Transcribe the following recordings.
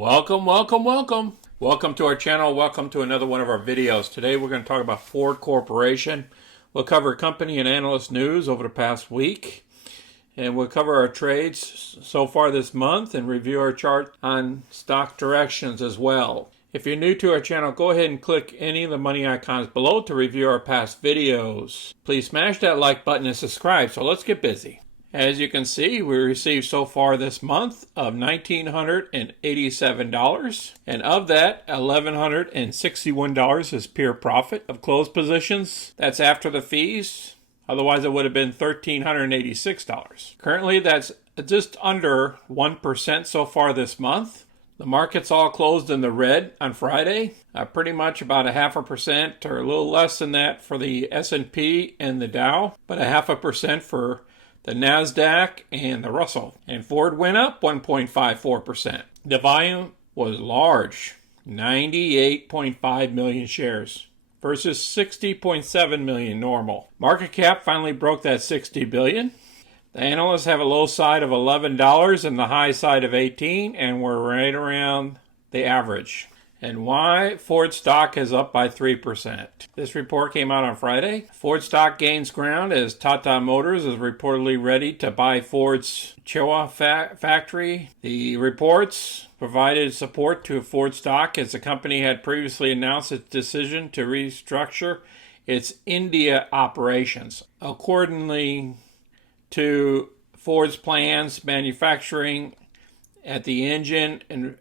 Welcome to our channel. Welcome to another one of our videos. Today we're going to talk about Ford Corporation. We'll cover company and analyst news over the past week, and we'll cover our trades so far this month and review our chart on stock directions as well. If you're new to our channel, go ahead and click any of the money icons below to review our past videos. Please smash that like button and subscribe. So let's get busy. As you can see, we received so far this month of $1,987, and of that, $1,161 is pure profit of closed positions. That's after the fees. Otherwise, it would have been $1,386. Currently, that's just under 1% so far this month. The markets all closed in the red on Friday, pretty much about 0.5% or a little less than that for the S&P and the Dow, but 0.5% for the NASDAQ and the Russell. And Ford went up 1.54%. The volume was large, 98.5 million shares versus 60.7 million normal. Market cap finally broke that 60 billion. The analysts have a low side of $11 and the high side of 18, and we're right around the average. And why Ford stock is up by 3%. This report came out on Friday. Ford stock gains ground as Tata Motors is reportedly ready to buy Ford's Chihuahua factory. The reports provided support to Ford stock as the company had previously announced its decision to restructure its India operations. Accordingly to Ford's plans, manufacturing at the engine and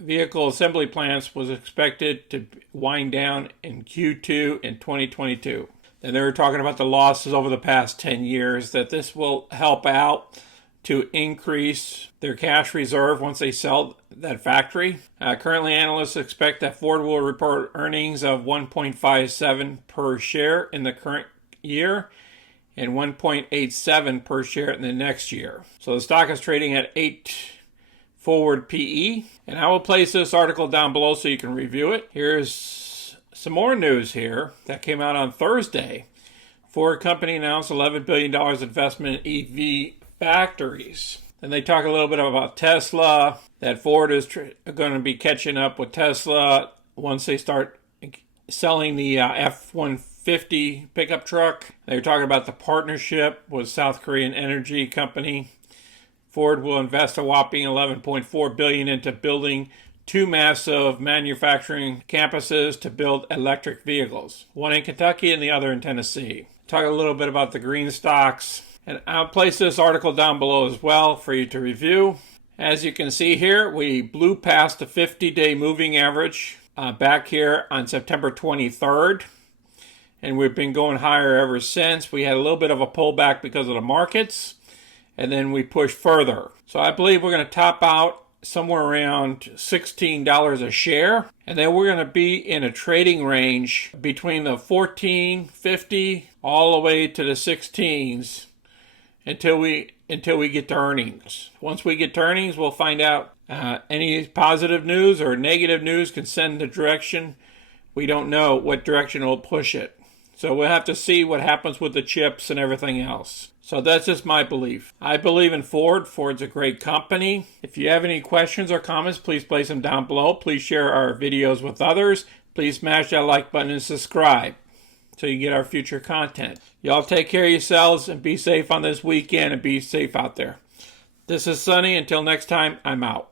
vehicle assembly plants was expected to wind down in Q2 in 2022. And they were talking about the losses over the past 10 years, that this will help out to increase their cash reserve once they sell that factory. Currently, analysts expect that Ford will report earnings of $1.57 per share in the current year and $1.87 per share in the next year. So the stock is trading at 8 forward PE, and I will place this article down below so you can review it. Here's some more news here that came out on Thursday. Ford company announced $11 billion investment in EV factories. And they talk a little bit about Tesla, that Ford is going to be catching up with Tesla once they start selling the F-150 pickup truck. They're talking about the partnership with South Korean energy company. Ford will invest a whopping $11.4 billion into building two massive manufacturing campuses to build electric vehicles, one in Kentucky and the other in Tennessee. Talk a little bit about the green stocks, and I'll place this article down below as well for you to review. As you can see here, we blew past the 50-day moving average back here on September 23rd, and we've been going higher ever since. We had a little bit of a pullback because of the markets, and then we push further. So I believe we're going to top out somewhere around $16 a share. And then we're going to be in a trading range between the $14.50 all the way to the 16s until we get to earnings. Once we get to earnings, we'll find out any positive news or negative news can send the direction. We don't know what direction will push it. So we'll have to see what happens with the chips and everything else. So that's just my belief. I believe in Ford. Ford's a great company. If you have any questions or comments, please place them down below. Please share our videos with others. Please smash that like button and subscribe so you get our future content. Y'all take care of yourselves and be safe on this weekend and be safe out there. This is Sonny. Until next time, I'm out.